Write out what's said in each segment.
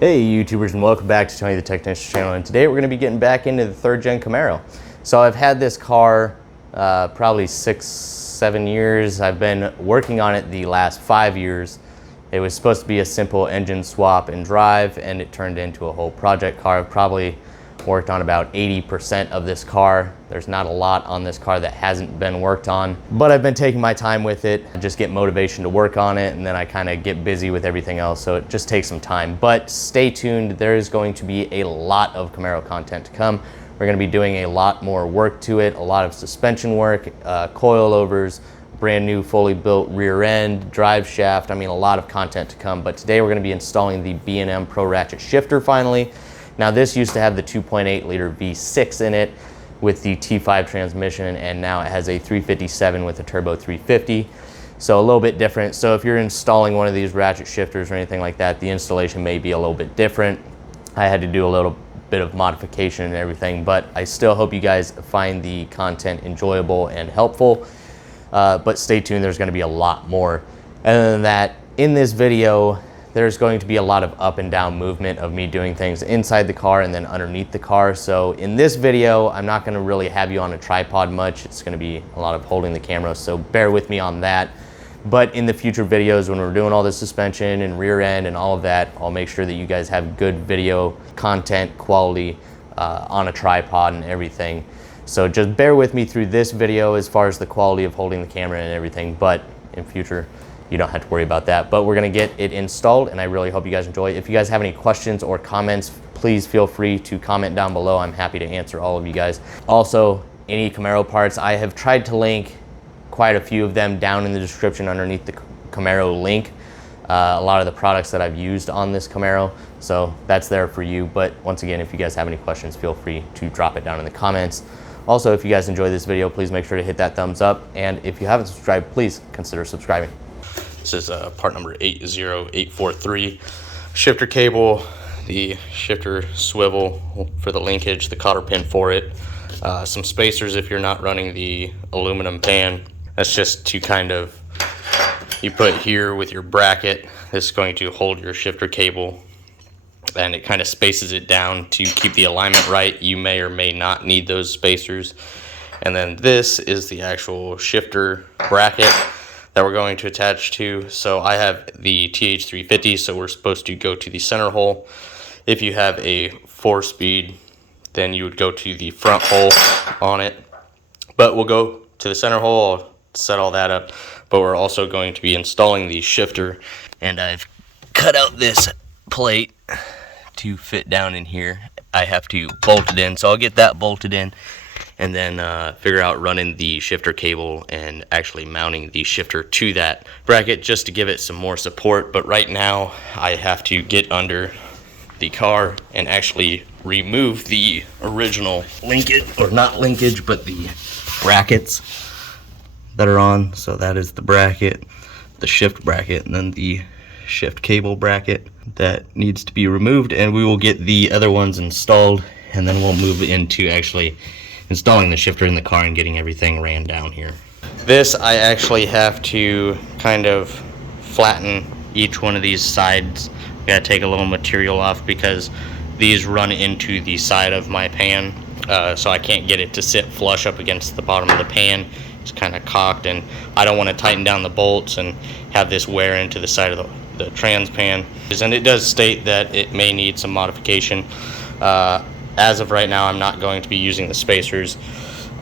Hey YouTubers, and welcome back to Tony the Technician channel, and today we're going to be getting back into the 3rd gen Camaro. So I've had this car probably 6-7 years. I've been working on it the last 5 years. It was supposed to be a simple engine swap and drive, and it turned into a whole project car. I've probably worked on about 80% of this car. There's not a lot on this car that hasn't been worked on, but I've been taking my time with it. I just get motivation to work on it, and then I kind of get busy with everything else, so it just takes some time. But stay tuned, there is going to be a lot of Camaro content to come. We're going to be doing a lot more work to it, a lot of suspension work, coilovers, brand new fully built rear end, drive shaft. I mean, a lot of content to come, but today we're going to be installing the B&M Pro Ratchet shifter finally. Now this used to have the 2.8 liter V6 in it with the T5 transmission, and now it has a 357 with a turbo 350. So a little bit different. So if you're installing one of these ratchet shifters or anything like that, the installation may be a little bit different. I had to do a little bit of modification and everything, but I still hope you guys find the content enjoyable and helpful. But stay tuned, there's gonna be a lot more. Other than that, in this video, there's going to be a lot of up and down movement of me doing things inside the car and then underneath the car. So in this video, I'm not gonna really have you on a tripod much. It's gonna be a lot of holding the camera, so bear with me on that. But in the future videos, when we're doing all the suspension and rear end and all of that, I'll make sure that you guys have good video content quality on a tripod and everything. So just bear with me through this video as far as the quality of holding the camera and everything, but in future, you don't have to worry about that. But we're gonna get it installed, and I really hope you guys enjoy it. If you guys have any questions or comments, please feel free to comment down below. I'm happy to answer all of you guys. Also, any Camaro parts, I have tried to link quite a few of them down in the description underneath the Camaro link. A lot of the products that I've used on this Camaro, so that's there for you. But once again, if you guys have any questions, feel free to drop it down in the comments. Also, if you guys enjoy this video, please make sure to hit that thumbs up. And if you haven't subscribed, please consider subscribing. This is part number 80843. Shifter cable, the shifter swivel for the linkage, the cotter pin for it, some spacers if you're not running the aluminum pan. That's just to kind of, you put here with your bracket. This is going to hold your shifter cable, and it kind of spaces it down to keep the alignment right. You may or may not need those spacers. And then this is the actual shifter bracket that we're going to attach to. So I have the TH350, so we're supposed to go to the center hole. If you have a 4-speed, then you would go to the front hole on it. But we'll go to the center hole, I'll set all that up. But we're also going to be installing the shifter, and I've cut out this plate to fit down in here. I have to bolt it in, so I'll get that bolted in, and then figure out running the shifter cable and actually mounting the shifter to that bracket just to give it some more support. But right now I have to get under the car and actually remove the original linkage, or not linkage, but the brackets that are on. So that is the bracket, the shift bracket, and then the shift cable bracket that needs to be removed, and we will get the other ones installed, and then we'll move into actually installing the shifter in the car and getting everything ran down here. This, I actually have to kind of flatten each one of these sides. Gotta take a little material off because these run into the side of my pan, so I can't get it to sit flush up against the bottom of the pan. It's kind of cocked, and I don't want to tighten down the bolts and have this wear into the side of the trans pan. And it does state that it may need some modification. As of right now, I'm not going to be using the spacers.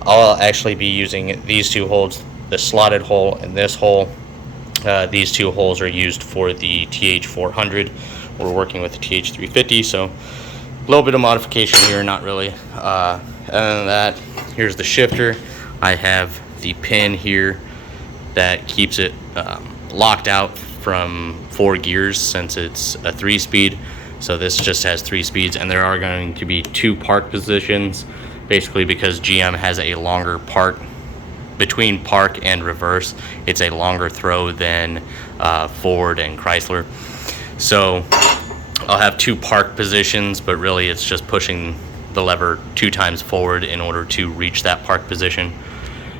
I'll actually be using these two holes, the slotted hole and this hole. These two holes are used for the TH400. We're working with the TH350, so a little bit of modification here, not really. Other than that, here's the shifter. I have the pin here that keeps it locked out from 4 gears since it's a 3-speed. So this just has 3 speeds, and there are going to be 2 park positions, basically because GM has a longer park. Between park and reverse, it's a longer throw than Ford and Chrysler. So I'll have 2 park positions, but really it's just pushing the lever 2 times forward in order to reach that park position.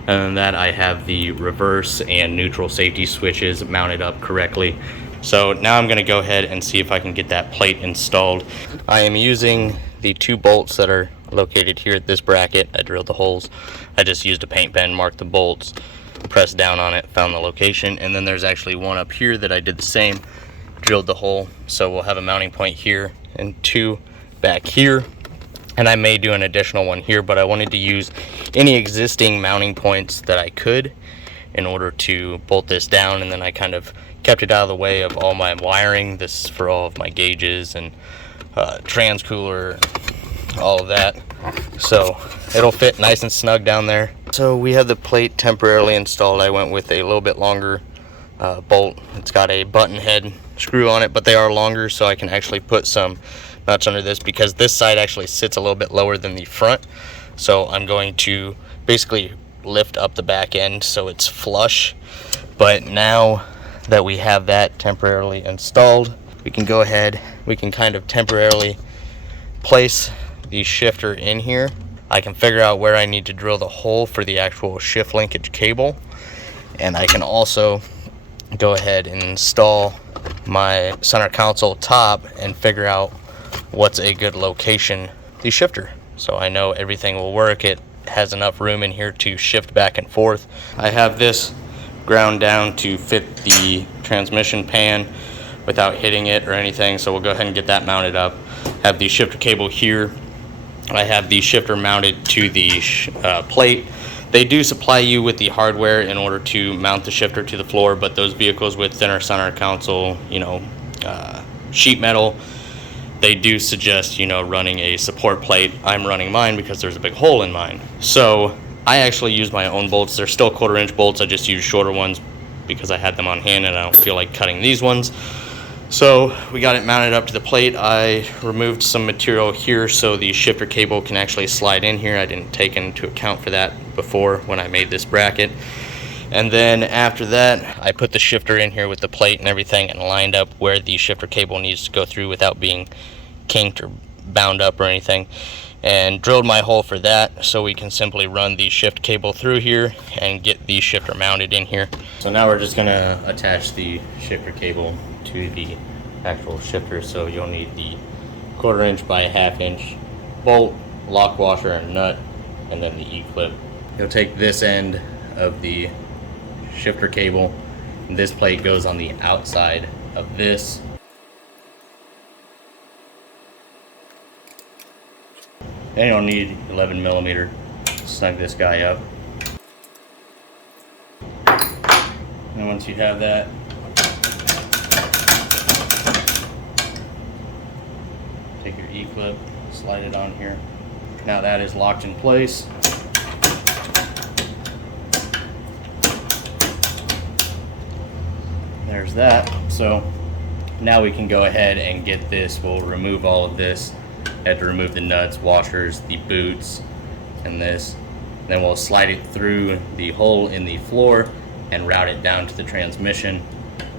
And that I have the reverse and neutral safety switches mounted up correctly. So now I'm going to go ahead and see if I can get that plate installed. I am using the 2 bolts that are located here at this bracket. I drilled the holes. I just used a paint pen, marked the bolts, pressed down on it, found the location, and then there's actually one up here that I did the same, drilled the hole. So we'll have a mounting point here and 2 back here, and I may do an additional one here, but I wanted to use any existing mounting points that I could in order to bolt this down, and then I kind of kept it out of the way of all my wiring. This is for all of my gauges and trans cooler, all of that, so it'll fit nice and snug down there. So we have the plate temporarily installed. I went with a little bit longer bolt. It's got a button head screw on it, but they are longer, so I can actually put some nuts under this, because this side actually sits a little bit lower than the front. So I'm going to basically lift up the back end so it's flush. But now that we have that temporarily installed, we can go ahead, we can kind of temporarily place the shifter in here. I can figure out where I need to drill the hole for the actual shift linkage cable, and I can also go ahead and install my center console top and figure out what's a good location for the shifter, so I know everything will work. It has enough room in here to shift back and forth. I have this ground down to fit the transmission pan without hitting it or anything, so we'll go ahead and get that mounted up. Have the shifter cable here. I have the shifter mounted to the plate. They do supply you with the hardware in order to mount the shifter to the floor, but those vehicles with thinner center console, sheet metal, they do suggest, running a support plate. I'm running mine because there's a big hole in mine. So I actually use my own bolts. They're still 1/4 inch bolts. I just use shorter ones because I had them on hand and I don't feel like cutting these ones. So we got it mounted up to the plate. I removed some material here so the shifter cable can actually slide in here. I didn't take into account for that before when I made this bracket. And then after that, I put the shifter in here with the plate and everything and lined up where the shifter cable needs to go through without being kinked or bound up or anything, and drilled my hole for that so we can simply run the shift cable through here and get the shifter mounted in here. So now we're just going to attach the shifter cable to the actual shifter. So you'll need the 1/4 inch by 1/2 inch bolt, lock washer and nut, and then the E-clip. You'll take this end of the shifter cable, and this plate goes on the outside of this. Then you'll need 11 millimeter. Snug this guy up. And once you have that, take your E-clip, slide it on here. Now that is locked in place. There's that. So now we can go ahead and get this. We'll remove all of this. Have to remove the nuts, washers, the boots, and this. Then we'll slide it through the hole in the floor and route it down to the transmission.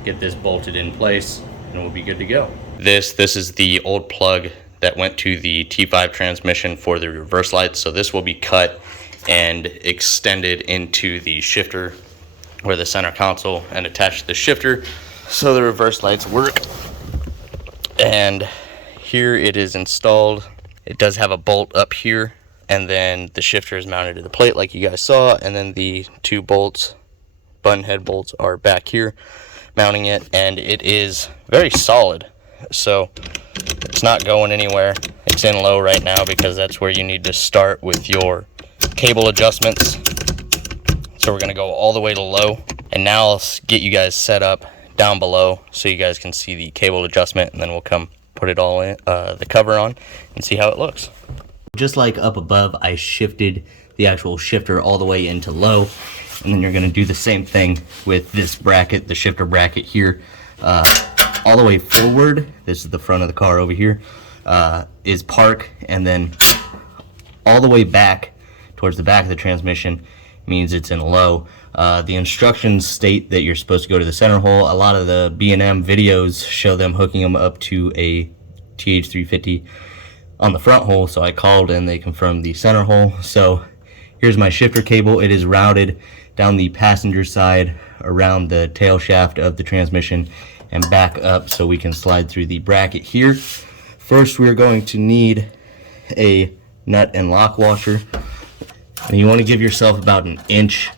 Get this bolted in place, and we'll be good to go. This is the old plug that went to the T5 transmission for the reverse lights. So this will be cut and extended into the shifter where the center console and attached to the shifter so the reverse lights work. And here it is installed. It does have a bolt up here, and then the shifter is mounted to the plate like you guys saw, and then the 2 bolts, button head bolts, are back here mounting it, and it is very solid, so it's not going anywhere. It's in low right now because that's where you need to start with your cable adjustments. So we're going to go all the way to low, and now I'll get you guys set up down below so you guys can see the cable adjustment, and then we'll come put it all in, the cover on, and see how it looks. Just like up above, I shifted the actual shifter all the way into low, and then you're going to do the same thing with this bracket, the shifter bracket here, all the way forward. This is the front of the car over here, is park, and then all the way back towards the back of the transmission means it's in low. The instructions state that you're supposed to go to the center hole. A lot of the B&M videos show them hooking them up to a TH350 on the front hole, so I called and they confirmed the center hole. So here's my shifter cable. It is routed down the passenger side around the tail shaft of the transmission and back up so we can slide through the bracket here. First, we're going to need a nut and lock washer. And you want to give yourself about an inch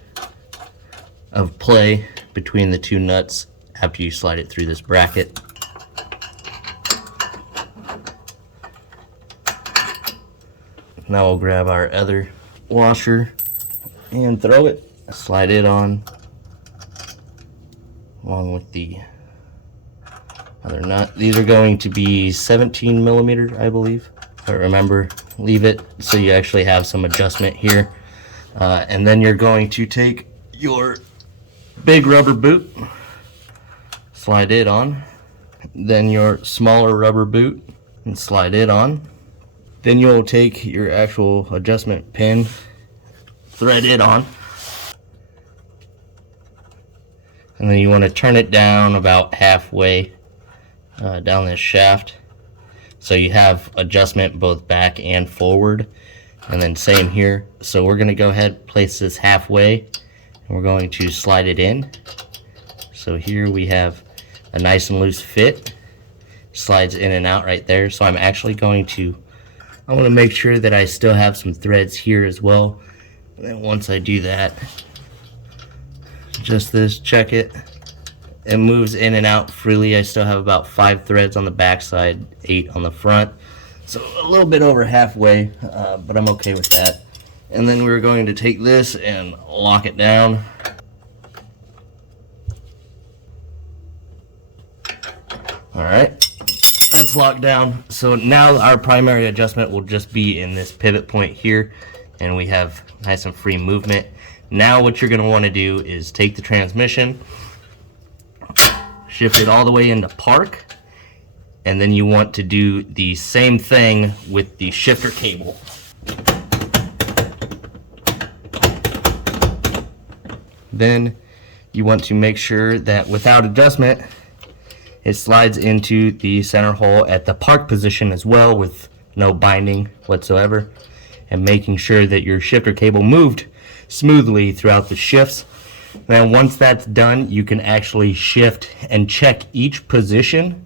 of play between the two nuts after you slide it through this bracket. Now we'll grab our other washer and throw it, slide it on along with the other nut. These are going to be 17 millimeter, I believe. But remember, leave it so you actually have some adjustment here. And then you're going to take your big rubber boot, slide it on. Then your smaller rubber boot and slide it on. Then you'll take your actual adjustment pin, thread it on. And then you want to turn it down about halfway down this shaft, so you have adjustment both back and forward. And then same here. So we're going to go ahead, place this halfway, and we're going to slide it in. So here we have a nice and loose fit, slides in and out right there. So I'm actually going to, I want to make sure that I still have some threads here as well. And then once I do that, just this, check it. It moves in and out freely. I still have about 5 threads on the back side, 8 on the front. So a little bit over halfway, but I'm okay with that. And then we're going to take this and lock it down. All right, that's locked down. So now our primary adjustment will just be in this pivot point here, and we have nice and free movement. Now what you're going to want to do is take the transmission, shift it all the way into park, and then you want to do the same thing with the shifter cable. Then you want to make sure that without adjustment, it slides into the center hole at the park position as well with no binding whatsoever, and making sure that your shifter cable moved smoothly throughout the shifts. Then once that's done, you can actually shift and check each position.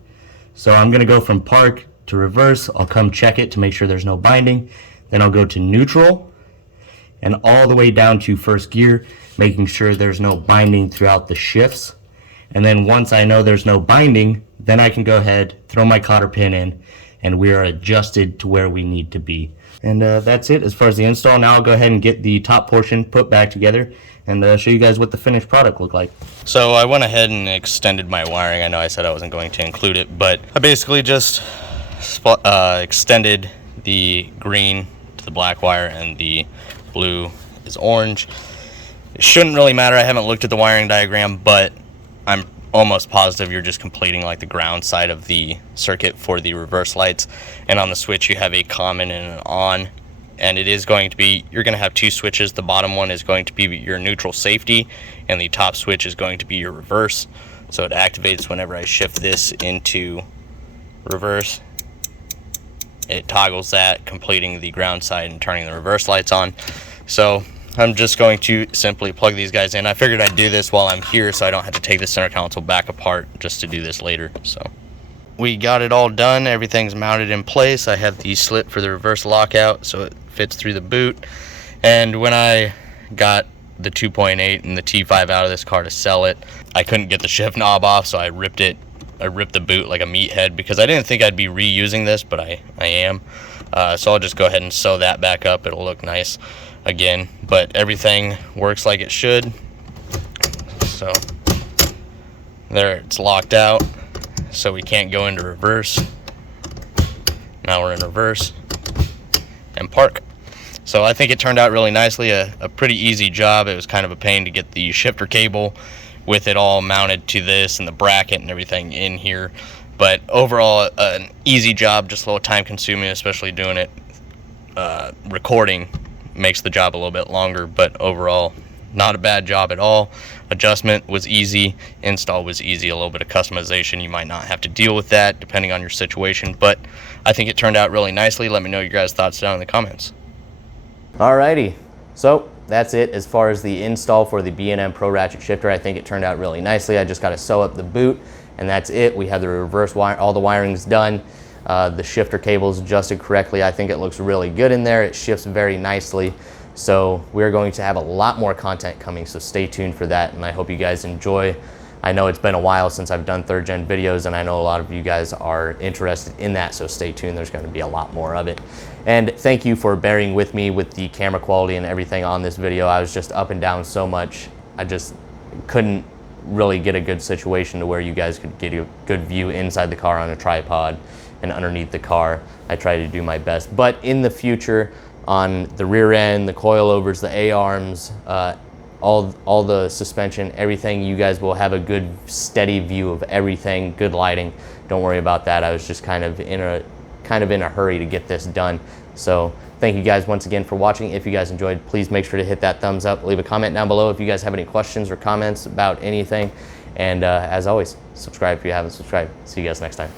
So I'm going to go from park to reverse. I'll come check it to make sure there's no binding. Then I'll go to neutral and all the way down to first gear, making sure there's no binding throughout the shifts. And then once I know there's no binding, then I can go ahead, throw my cotter pin in, and we are adjusted to where we need to be. And that's it as far as the install. Now I'll go ahead and get the top portion put back together and show you guys what the finished product looked like. So I went ahead and extended my wiring. I know I said I wasn't going to include it, but I basically just extended the green to the black wire and the blue is orange. It shouldn't really matter. I haven't looked at the wiring diagram, but I'm almost positive you're just completing like the ground side of the circuit for the reverse lights. And on the switch you have a common and an on, and it is going to be, you're going to have 2 switches. The bottom one is going to be your neutral safety, and the top switch is going to be your reverse. So it activates whenever I shift this into reverse. It toggles that, completing the ground side and turning the reverse lights on. So I'm just going to simply plug these guys in. I figured I'd do this while I'm here so I don't have to take the center console back apart just to do this later. So we got it all done. Everything's mounted in place. I have the slit for the reverse lockout so it fits through the boot. And when I got the 2.8 and the T5 out of this car to sell it, I couldn't get the shift knob off, so I ripped the boot like a meathead because I didn't think I'd be reusing this, but I am. So I'll just go ahead and sew that back up. It'll look nice again, but everything works like it should. So there, it's locked out, so we can't go into reverse. Now we're in reverse and park. So I think it turned out really nicely, a pretty easy job. It was kind of a pain to get the shifter cable with it all mounted to this and the bracket and everything in here, but overall an easy job, just a little time consuming, especially doing it recording makes the job a little bit longer, but overall not a bad job at all. Adjustment was easy, install was easy, a little bit of customization you might not have to deal with that depending on your situation, but I think it turned out really nicely. Let me know your guys' thoughts down in the comments. Alrighty, so that's it as far as the install for the B&M Pro Ratchet shifter. I think it turned out really nicely. I just got to sew up the boot and that's it. We have the reverse wire, all the wiring's done. The shifter cable's adjusted correctly. I think it looks really good in there. It shifts very nicely. So we're going to have a lot more content coming, so stay tuned for that, and I hope you guys enjoy. I know it's been a while since I've done third gen videos, and I know a lot of you guys are interested in that, so stay tuned. There's going to be a lot more of it. And thank you for bearing with me with the camera quality and everything on this video. I was just up and down so much. I just couldn't really get a good situation to where you guys could get a good view inside the car on a tripod and underneath the car. I try to do my best. But in the future, on the rear end, the coilovers, the A-arms, all the suspension, everything, you guys will have a good steady view of everything, good lighting. Don't worry about that. I was just kind of in a hurry to get this done. So thank you guys once again for watching. If you guys enjoyed, please make sure to hit that thumbs up. Leave a comment down below if you guys have any questions or comments about anything. And as always, subscribe if you haven't subscribed. See you guys next time.